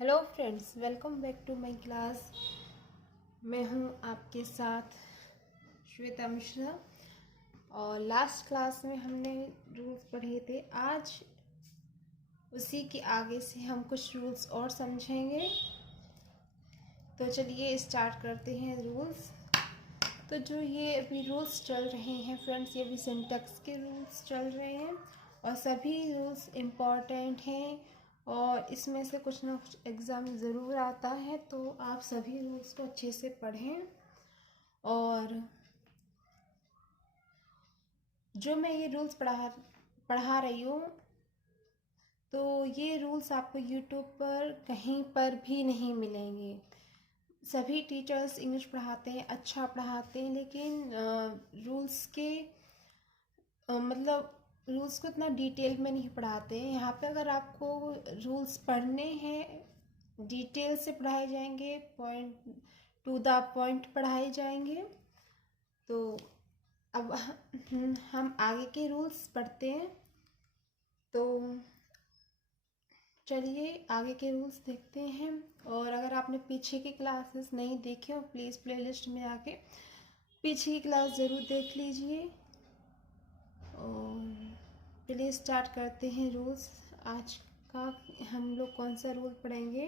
Hello friends, welcome back to my class. मैं हूं आपके साथ श्वेता मिश्रा। और लास्ट क्लास में हमने रूल्स पढ़े थे। आज उसी के आगे से हम कुछ रूल्स और समझेंगे। तो चलिए स्टार्ट करते हैं रूल्स। तो जो ये अभी रूल्स चल रहे हैं फ्रेंड्स, ये भी सिंटैक्स के रूल्स चल रहे हैं और सभी रूल्स इम्पॉर्टेंट हैं और इसमें से कुछ ना कुछ एग्ज़ाम ज़रूर आता है। तो आप सभी रूल्स को अच्छे से पढ़ें। और जो मैं ये रूल्स पढ़ा रही हूँ, तो ये रूल्स आपको यूट्यूब पर कहीं पर भी नहीं मिलेंगे। सभी टीचर्स इंग्लिश पढ़ाते हैं, अच्छा पढ़ाते हैं, लेकिन रूल्स के मतलब रूल्स को इतना डिटेल में नहीं पढ़ाते हैं। यहाँ पे अगर आपको रूल्स पढ़ने हैं, डिटेल से पढ़ाए जाएंगे, पॉइंट टू द पॉइंट पढ़ाए जाएंगे। तो अब हम आगे के रूल्स पढ़ते हैं। तो चलिए आगे के रूल्स देखते हैं। और अगर आपने पीछे की क्लासेस नहीं देखे हो, प्लीज़ प्लेलिस्ट में आके पीछे की क्लास ज़रूर देख लीजिए। और चलिए स्टार्ट करते हैं रूल्स। आज का हम लोग कौन सा रूल पढ़ेंगे?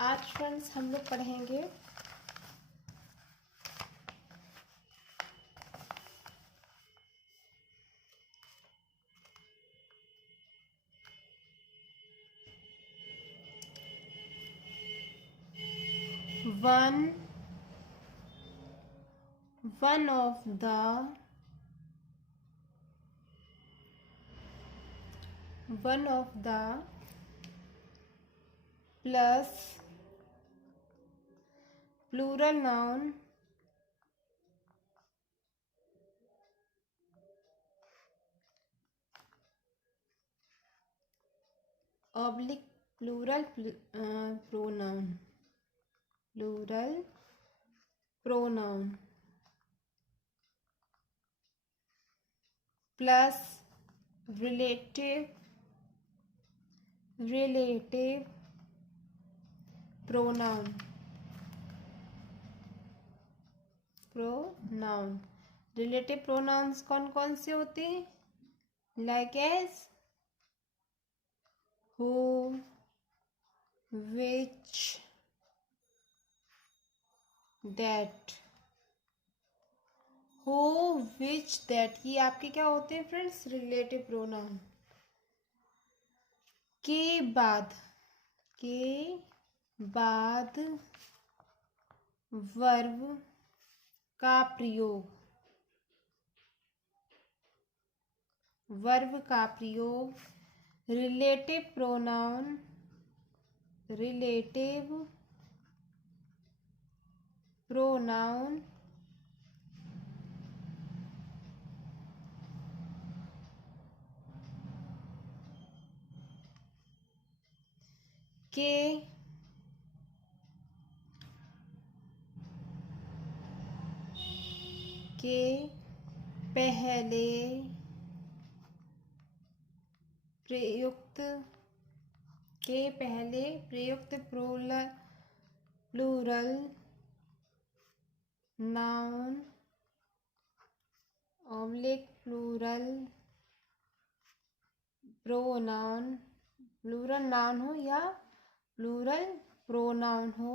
आज फ्रेंड्स हम लोग पढ़ेंगे one one of the plus plural noun oblique plural pronoun plus relative pronoun relative pronouns कौन कौन से होते हैं? Like as who, which, that. Who, which, that, ये आपके क्या होते हैं फ्रेंड्स? Relative pronoun. के बाद वर्ब का प्रयोग, रिलेटिव प्रोनाउन के पहले प्रयुक्त plural noun oblique plural noun हो या प्लूरल प्रोनाउन हो,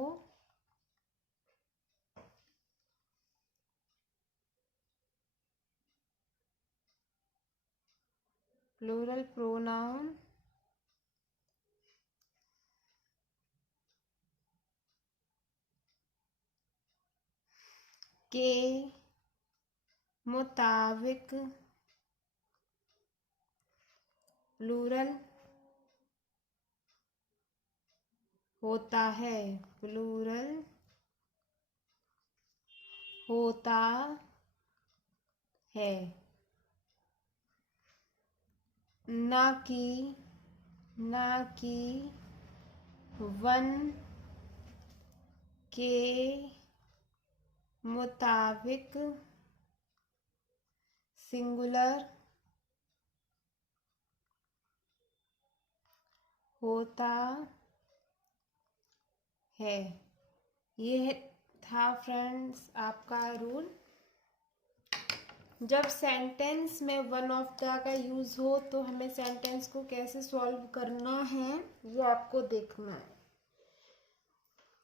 प्लूरल प्रोनाउन के मुताबिक प्लूरल होता है, ना कि वन के मुताबिक सिंगुलर होता है। ये था फ्रेंड्स आपका रूल। जब सेंटेंस में वन ऑफ द का यूज़ हो तो हमें सेंटेंस को कैसे सॉल्व करना है ये आपको देखना है।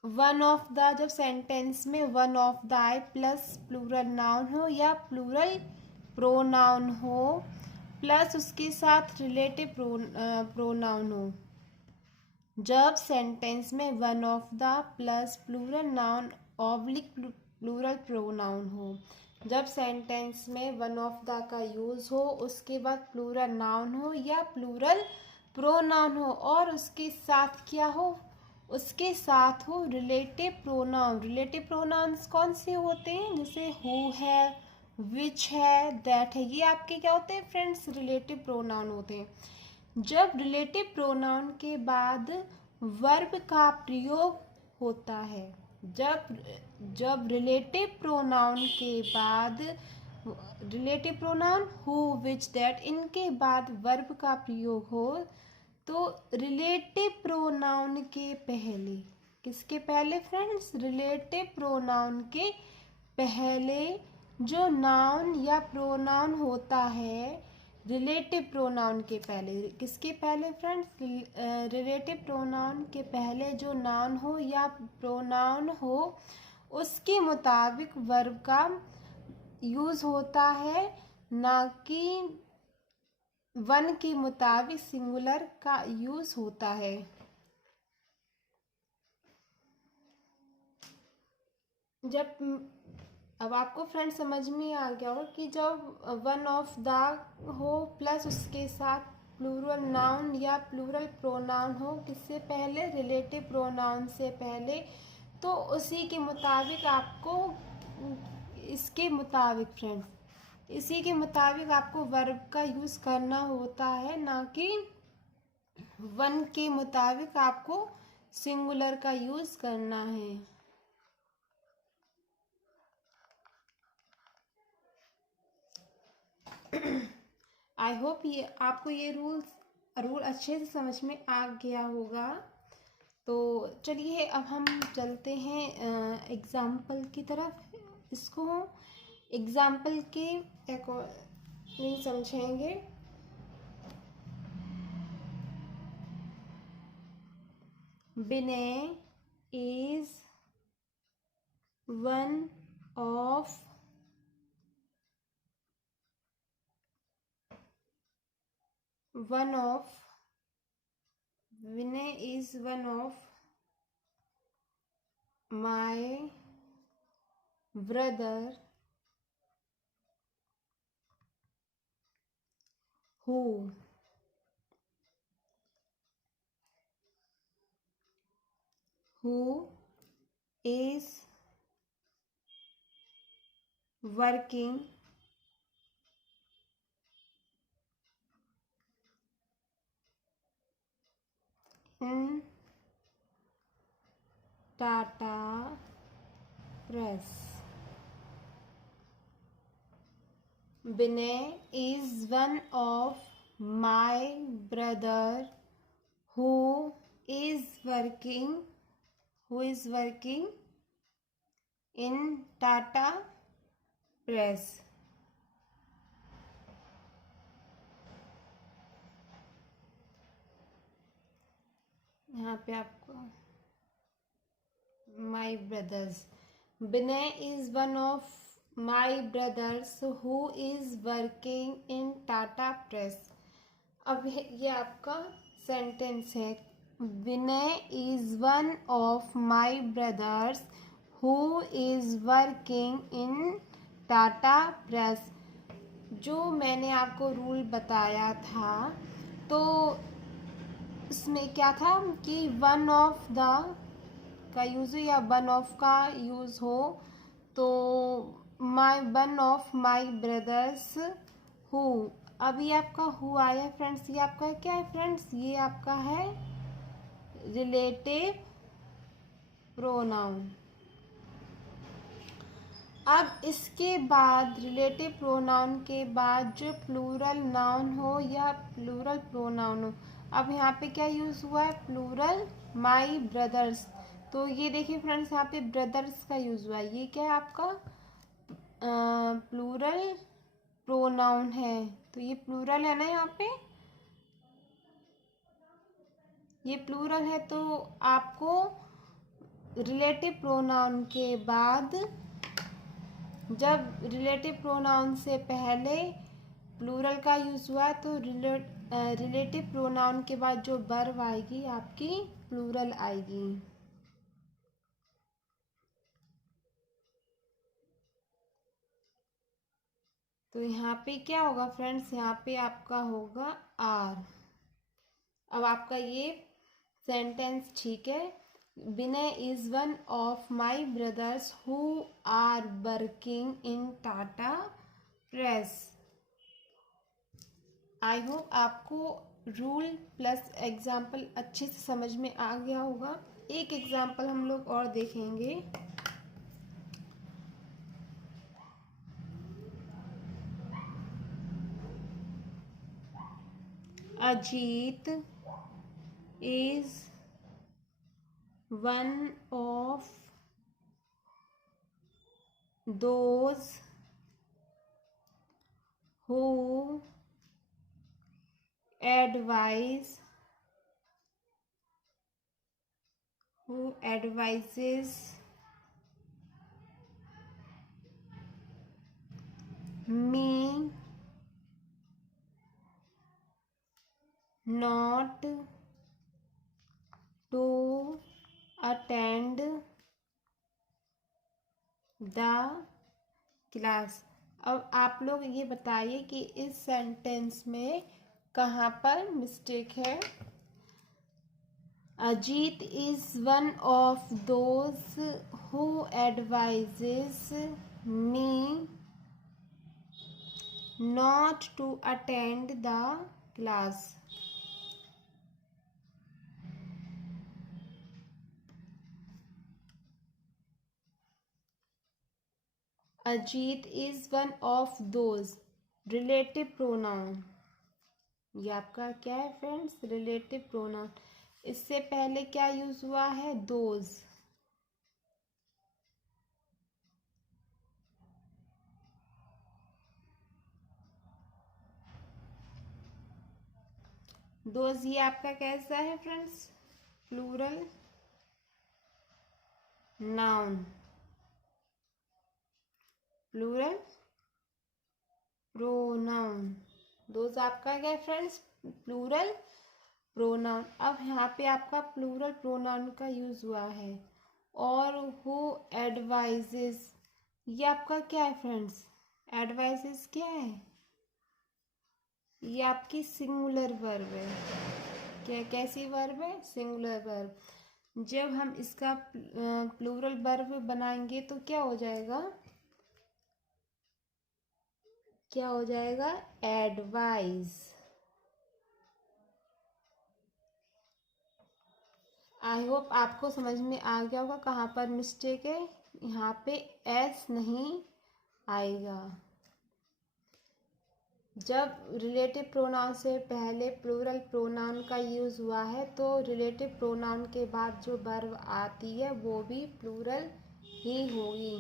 वन ऑफ द, जब सेंटेंस में वन ऑफ द आए प्लस प्लूरल नाउन हो या प्लूरल प्रोनाउन हो प्लस उसके साथ रिलेटिव प्रोनाउन हो। जब सेंटेंस में one of the plus plural noun oblique plural pronoun हो। जब सेंटेंस में वन ऑफ द का यूज़ हो उसके बाद प्लूरल नाउन हो या प्लूरल प्रोनाउन हो और उसके साथ क्या हो, उसके साथ हो रिलेटिव प्रोनाउन। रिलेटिव प्रोनाउंस कौन से होते हैं, जैसे हु है, विच है, दैट है, ये आपके क्या होते हैं फ्रेंड्स, रिलेटिव प्रोनाउन होते हैं। जब रिलेटिव प्रोनाउन के बाद वर्ब का प्रयोग होता है, जब रिलेटिव प्रोनाउन के बाद relative pronoun who, which, that, इनके बाद वर्ब का प्रयोग हो तो रिलेटिव प्रोनाउन के पहले, किसके पहले फ्रेंड्स, रिलेटिव प्रोनाउन के पहले जो नाउन या प्रोनाउन होता है, रिलेटिव प्रोनाउन के पहले, किसके पहले फ्रेंड्स, रिलेटिव प्रोनाउन के पहले जो नाउन हो या प्रोनाउन हो उसके मुताबिक वर्ब का यूज़ होता है, ना कि वन के मुताबिक सिंगुलर का यूज़ होता है। जब अब आपको फ्रेंड समझ में आ गया हो कि जब वन ऑफ द हो प्लस उसके साथ प्लूरल नाउन या प्लूरल प्रोनाउन हो, किससे पहले, रिलेटिव प्रोनाउन से पहले, तो उसी के मुताबिक आपको, इसके मुताबिक फ्रेंड्स, इसी के मुताबिक आपको वर्ब का यूज़ करना होता है, ना कि वन के मुताबिक आपको सिंगुलर का यूज़ करना है। आई होप ये आपको ये रूल अच्छे से समझ में आ गया होगा। तो चलिए अब हम चलते हैं एग्ज़ाम्पल की तरफ। इसको एग्ज़ाम्पल के अकॉर्डिंग समझेंगे। Vinay is one of Vinay is one of my brother who is working in Tata Press. Vinay is one of my brother who is working in Tata Press. यहाँ पे आपको my brothers, Vinay is one of my brothers who is working in Tata press. अब ये आपका sentence है, Vinay is one of my brothers who is working in Tata press. जो मैंने आपको रूल बताया था तो उसमें क्या था कि वन ऑफ द का यूज़ हो या वन ऑफ का यूज़ हो तो one of my brothers who, अब ये आपका हु आया फ्रेंड्स, ये आपका क्या है फ्रेंड्स, ये आपका है रिलेटिव प्रोनाउन। अब इसके बाद रिलेटिव प्रोनाउन के बाद जो प्लूरल नाउन हो या प्लूरल प्रोनाउन हो, अब यहाँ पे क्या यूज़ हुआ है, प्लूरल माई ब्रदर्स। तो ये देखिए फ्रेंड्स, यहाँ पे ब्रदर्स का यूज़ हुआ है, ये क्या है आपका प्लूरल प्रोनाउन है। तो ये प्लूरल है ना, यहाँ पे ये प्लूरल है। तो आपको रिलेटिव प्रोनाउन के बाद, जब रिलेटिव प्रोनाउन से पहले प्लूरल का यूज़ हुआ तो रिलेटिव प्रोनाउन के बाद जो वर्ब आएगी आपकी प्लूरल आएगी। तो यहाँ पे क्या होगा फ्रेंड्स, यहाँ पे आपका होगा आर। अब आपका ये सेंटेंस ठीक है। Vinay is one of my brothers who are working in Tata press. I hope आपको रूल प्लस एग्जाम्पल अच्छे से समझ में आ गया होगा। एक एग्जाम्पल हम लोग और देखेंगे। Ajit is one of those who advises me not to attend the class। अब आप लोग ये बताइए कि इस सेंटेंस में कहाँ पर मिस्टेक है। Ajit is one of those who advises me not to attend the class. Ajit is one of those, relative pronoun, ये आपका क्या है फ्रेंड्स, रिलेटिव प्रोनाउन। इससे पहले क्या यूज हुआ है, दोज। दोज ये आपका कैसा है friends, plural noun, plural pronoun. Those आपका क्या है फ्रेंड्स, प्लूरल प्रोनाउन। अब यहाँ पे आपका प्लूरल प्रोनाउन का यूज हुआ है। और हु एडवाइजेस, ये आपका क्या है फ्रेंड्स, एडवाइजेस क्या है, ये आपकी सिंगुलर वर्ब है। क्या कैसी वर्ब है, सिंगुलर वर्ब। जब हम इसका प्लूरल वर्ब बनाएंगे तो क्या हो जाएगा, क्या हो जाएगा, एडवाइज। आई होप आपको समझ में आ गया होगा कहाँ पर मिस्टेक है। यहाँ पे एस नहीं आएगा। जब रिलेटिव प्रोनाउन से पहले प्लूरल प्रोनाउन का यूज़ हुआ है तो रिलेटिव प्रोनाउन के बाद जो वर्ब आती है वो भी प्लूरल ही होगी।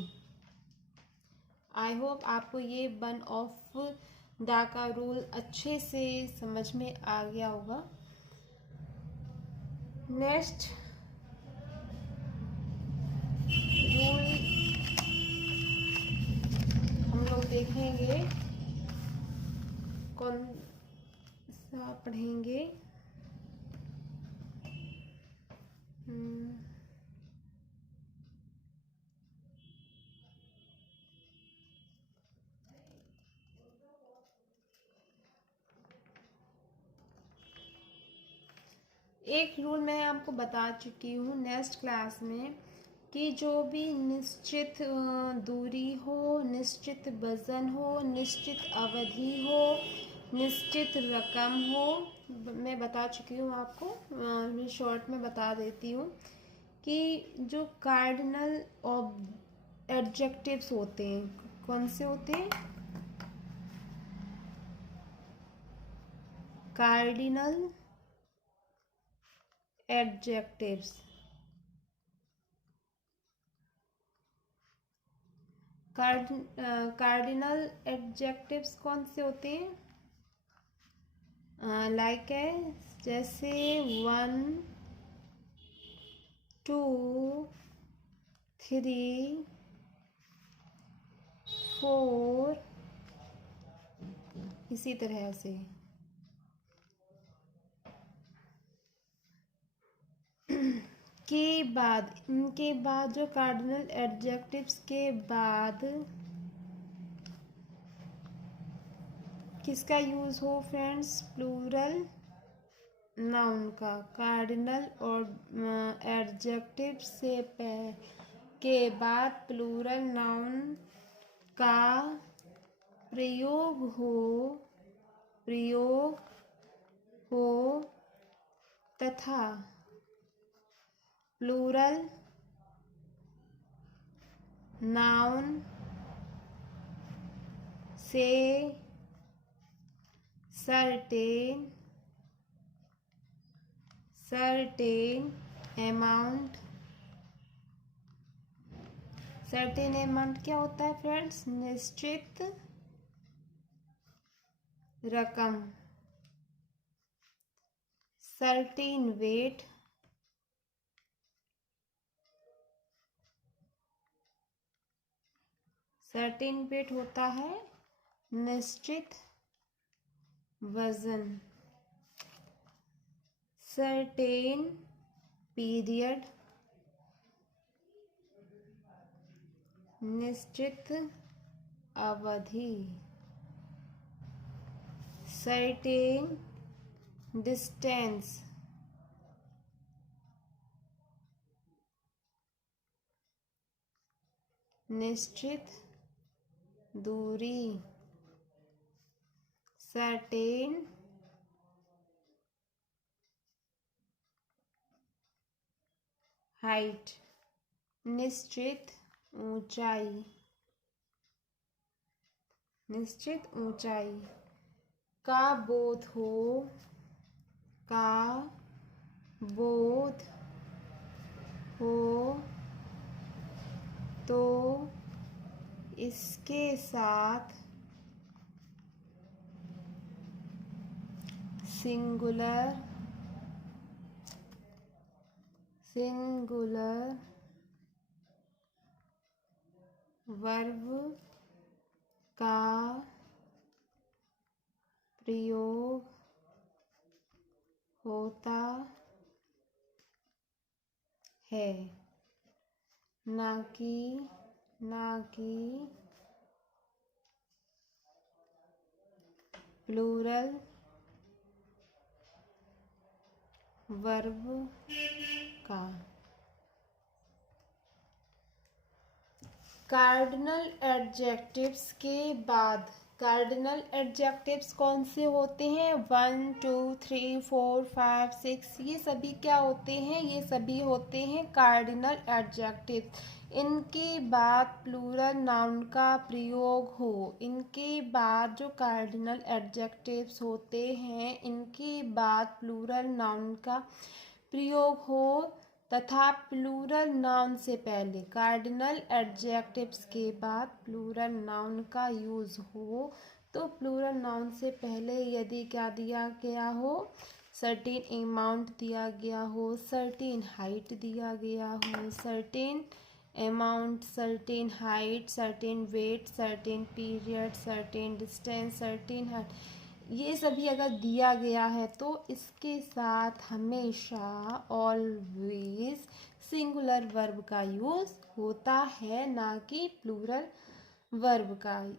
आई होप आपको ये वन ऑफ द का रूल अच्छे से समझ में आ गया होगा। नेक्स्ट रूल हम लोग देखेंगे, कौन सा पढ़ेंगे, एक रूल मैं आपको बता चुकी हूँ नेक्स्ट क्लास में कि जो भी निश्चित दूरी हो, निश्चित वजन हो, निश्चित अवधि हो, निश्चित रकम हो, मैं बता चुकी हूँ आपको, मैं शॉर्ट में बता देती हूँ कि जो कार्डिनल एडजेक्टिव्स होते हैं। कौन से होते हैं? Cardinal adjectives. कार्डिनल एडजेक्टिव्स कौन से होते हैं? लाइक है, जैसे 1 2 3 4, इसी तरह से। के बाद, इनके बाद जो कार्डिनल एडजेक्टिव्स के बाद किसका यूज हो फ्रेंड्स? प्लूरल नाउन का। कार्डिनल और एडजेक्टिव से के बाद प्लूरल नाउन का प्रयोग हो तथा प्लूरल नाउन से सर्टेन अमाउंट क्या होता है फ्रेंड्स? निश्चित रकम। सर्टेन वेट, होता है निश्चित वजन। सर्टेन पीरियड, निश्चित अवधि। सर्टेन डिस्टेंस, निश्चित दूरी। सर्टेन हाइट, निश्चित ऊंचाई। का बोध हो तो इसके साथ सिंगुलर वर्ब का प्रयोग होता है, ना कि प्लूरल वर्ब का। कार्डिनल एडजेक्टिव्स के बाद, कार्डिनल एडजेक्टिव्स कौन से होते हैं? 1 2 3 4 5 6, ये सभी क्या होते हैं? ये सभी होते हैं कार्डिनल एडजेक्टिव्स। इनके बाद प्लूरल नाउन का प्रयोग हो। इनके बाद जो कार्डिनल एडजेक्टिव्स होते हैं, इनके बाद प्लूरल नाउन का प्रयोग हो तथा प्लूरल नाउन से पहले, कार्डिनल एडजेक्टिव्स के बाद प्लूरल नाउन का यूज हो, तो प्लूरल नाउन से पहले यदि क्या दिया गया हो? सर्टेन अमाउंट दिया गया हो, सर्टेन हाइट दिया गया हो, certain amount, certain height, certain weight, certain period, certain distance, certain height, ये सभी अगर दिया गया है तो इसके साथ हमेशा ऑलवेज सिंगुलर वर्ब का यूज होता है, ना कि प्लूरल वर्ब का।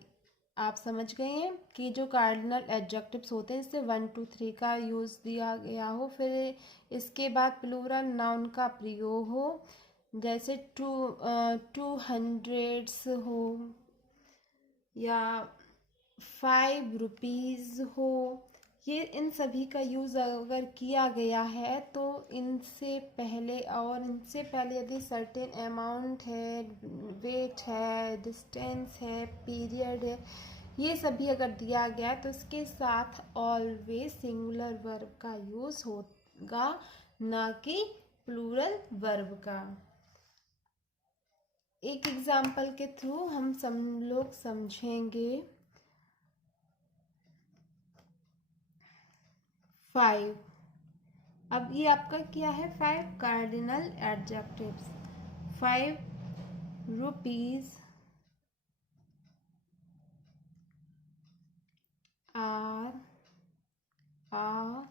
आप समझ गए हैं कि जो कार्डिनल एडजेक्टिव्स होते हैं, इससे 1 2 3 का यूज दिया गया हो, फिर इसके बाद प्लूरल नाउन का प्रयोग हो, जैसे 200 हो या 5 रुपीज़ हो, ये इन सभी का यूज़ अगर किया गया है तो इनसे पहले यदि सर्टेन अमाउंट है, वेट है, डिस्टेंस है, पीरियड है, ये सभी अगर दिया गया है तो इसके साथ ऑलवेज सिंगुलर वर्ब का यूज़ होगा, ना कि प्लूरल वर्ब का। एक एग्जाम्पल के थ्रू हम सब लोग समझेंगे। 5, अब ये आपका क्या है? 5 cardinal adjectives. 5 rupees are a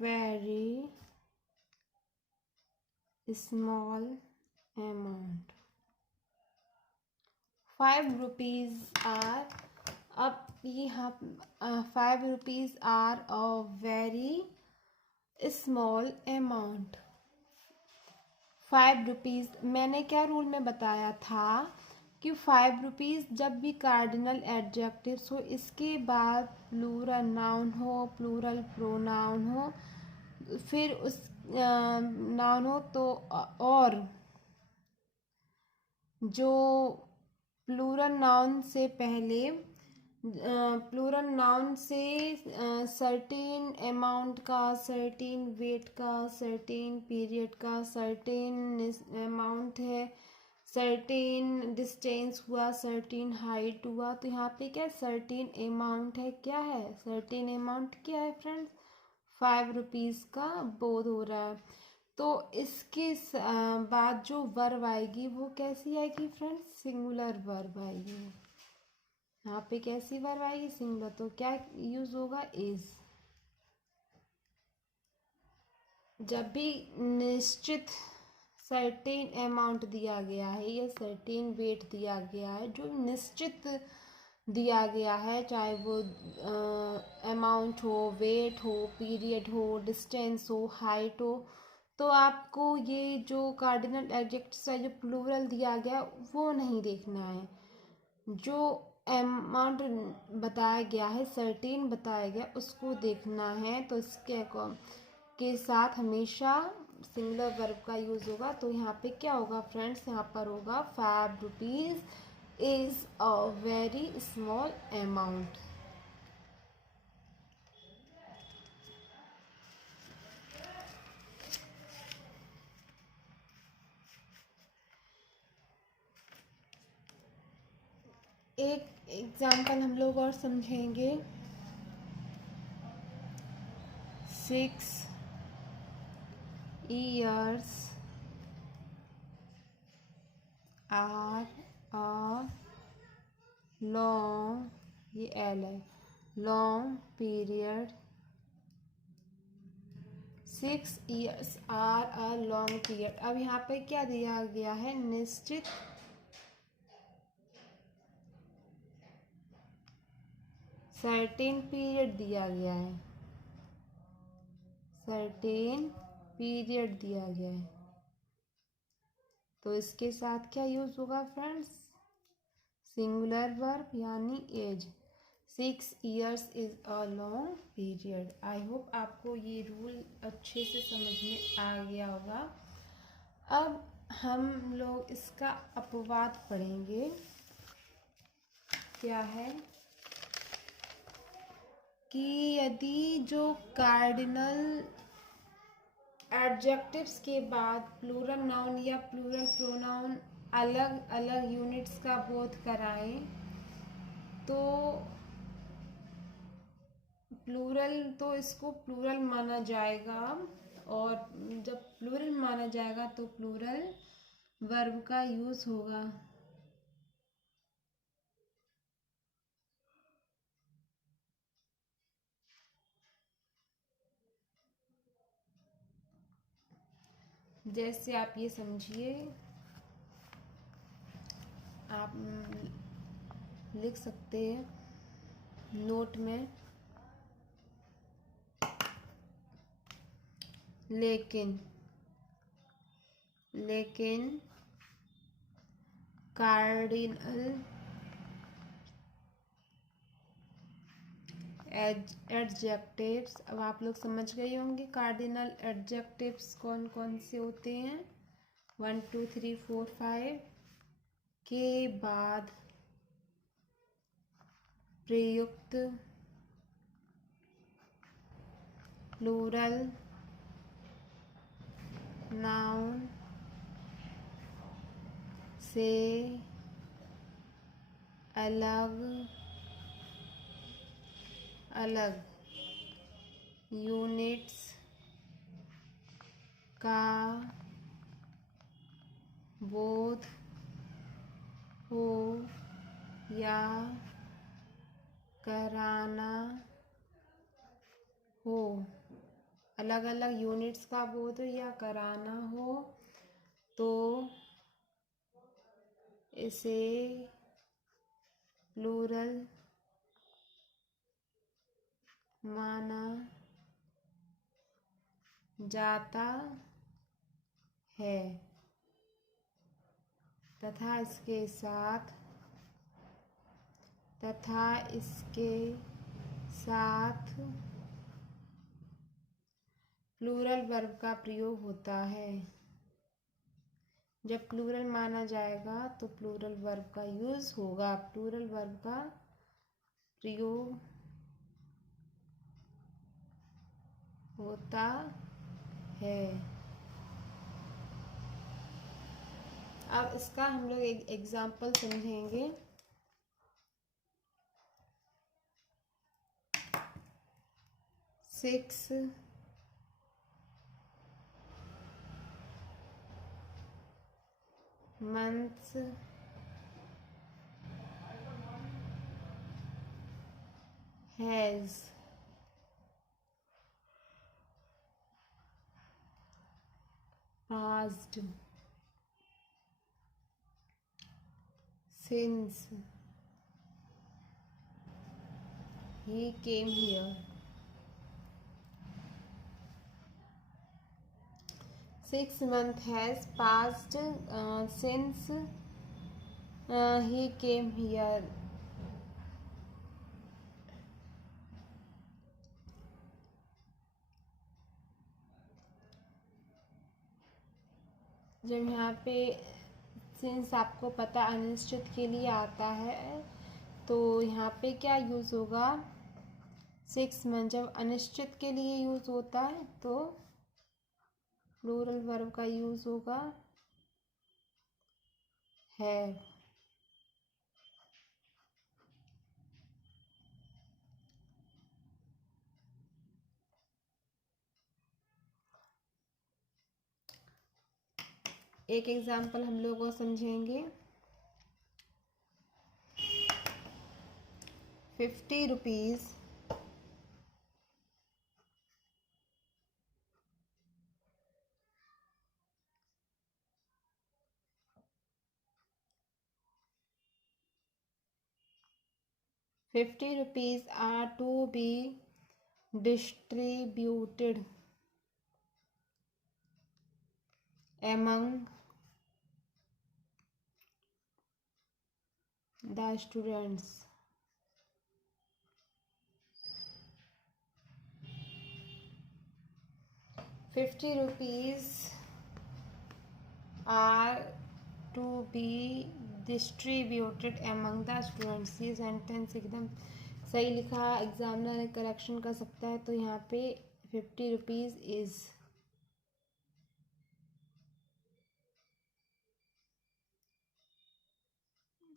very small amount। 5 rupees are, अब यहाँ 5 rupees are a very small amount. 5 rupees, मैंने क्या रूल में बताया था कि 5 रुपीज जब भी कार्डिनल एडजेक्टिव्स हो, इसके बाद प्लूरल नाउन हो, प्लूरल प्रोनाउन हो, फिर उस नाउन हो तो और जो प्लूरल नाउन से पहले प्लूरल नाउन से सर्टेन अमाउंट का, सर्टेन वेट का, सर्टेन पीरियड का, सर्टेन अमाउंट है, सर्टेन डिस्टेंस हुआ, सर्टेन हाइट हुआ, तो यहाँ पे क्या सर्टेन अमाउंट है? क्या है सर्टेन अमाउंट? क्या है फ्रेंड्स? 5 रुपीज़ का बोध हो रहा है। तो इसके बाद जो वर्ब आएगी वो कैसी आएगी फ्रेंड्स? सिंगुलर वर्ब आएगी। यहाँ पे कैसी वर्ब आएगी? सिंगुलर। तो क्या यूज होगा? इज। जब भी निश्चित सर्टेन अमाउंट दिया गया है या सर्टेन वेट दिया गया है, जो निश्चित दिया गया है, चाहे वो अमाउंट हो, वेट हो, पीरियड हो, डिस्टेंस हो, हाइट हो, तो आपको ये जो कार्डिनल एडजेक्टिव्स है, जो प्लूरल दिया गया, वो नहीं देखना है। जो अमाउंट बताया गया है, सर्टेन बताया गया, उसको देखना है। तो इसके के साथ हमेशा सिंगुलर वर्ब का यूज होगा। तो यहाँ पे क्या होगा फ्रेंड्स? यहाँ पर होगा 5 rupees is a very small amount. एक एग्जाम्पल हम लोग और समझेंगे। 6 years are a long, ये एल है, long period. 6 years are a long period. अब यहाँ पे क्या दिया गया है? निश्चित सर्टेन पीरियड दिया गया है, सर्टेन पीरियड दिया गया है। तो इसके साथ क्या यूज होगा फ्रेंड्स? सिंगुलर वर्ब यानी is. 6 years is a long period. I hope आपको ये रूल अच्छे से समझ में आ गया होगा। अब हम लोग इसका अपवाद पढ़ेंगे। क्या है कि यदि जो कार्डिनल एडजेक्टिव्स के बाद प्लूरल नाउन या प्लूरल प्रोनाउन अलग अलग यूनिट्स का बोध कराएं, तो प्लूरल, तो इसको प्लूरल माना जाएगा। और जब प्लूरल माना जाएगा तो प्लूरल वर्ब का यूज होगा। जैसे आप ये समझिए, आप लिख सकते हैं नोट में, लेकिन कार्डिनल एडजेक्टिव्स। अब आप लोग समझ गए होंगे कार्डिनल एडजेक्टिव्स कौन कौन से होते हैं। 1 2 3 4 5 के बाद प्रयुक्त प्लूरल नाउन से अलग अलग यूनिट्स का बोध हो या कराना हो। अलग अलग यूनिट्स का बोध हो या कराना हो तो इसे प्लूरल माना जाता है तथा इसके साथ प्लूरल वर्ब का प्रयोग होता है। जब प्लूरल माना जाएगा तो प्लूरल वर्ब का यूज होगा, प्लूरल वर्ब का प्रयोग होता है। अब इसका हम लोग एक एग्जाम्पल समझेंगे। Six months has passed since he came here. 6 months has passed since he came here. जब यहाँ पे सिंस आपको पता अनिश्चित के लिए आता है तो यहाँ पे क्या यूज़ होगा, 6 मंथ। जब अनिश्चित के लिए यूज़ होता है तो प्लूरल वर्ब का यूज़ होगा है। एक एग्जाम्पल हम लोग को समझेंगे। 50 rupees are to be distributed among the students. ₹50 are to be distributed among the students। ये सेंटेंस एकदम सही लिखा, एग्जामिनर करेक्शन कर सकता है। तो यहाँ पे 50 रुपीज़ इज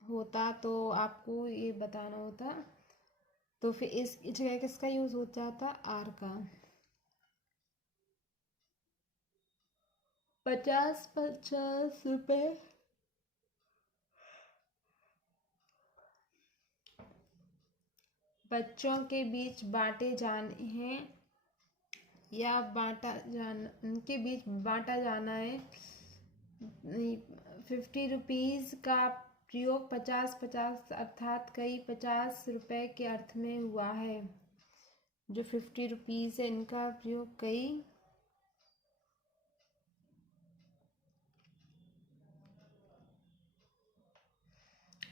होता तो आपको ये बताना होता, तो फिर इस जगह किसका यूज हो जाता, आर का। 50 रुपए बच्चों के बीच बांटे जाने हैं या उनके बीच बांटा जाना है। 50 रुपीज़ का प्रयोग 50 अर्थात कई 50 रुपए के अर्थ में हुआ है। जो 50 रुपीज़ है इनका प्रयोग कई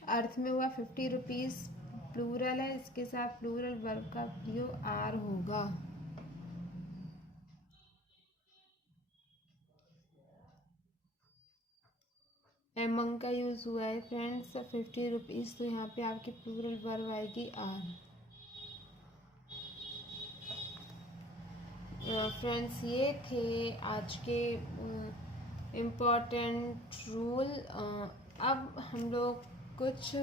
अर्थ में हुआ। 50 रुपीज़ प्लूरल है, इसके साथ प्लूरल वर्ब का प्रयोग आर होगा। एमंग का यूज़ हुआ है फ्रेंड्स 50 रुपीज़, तो यहाँ पे आपकी प्लूरल वर्ब आएगी आर। फ्रेंड्स ये थे आज के इम्पोर्टेंट रूल। अब हम लोग कुछ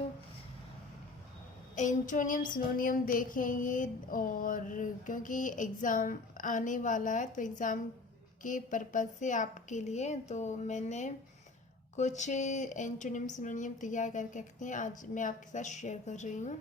एंटोनियम सिनोनियम देखेंगे, और क्योंकि एग्ज़ाम आने वाला है तो एग्ज़ाम के पर्पज़ से आपके लिए तो मैंने कुछ एंटोनियम सिनोनियम तैयार करके रखते हैं, आज मैं आपके साथ शेयर कर रही हूँ।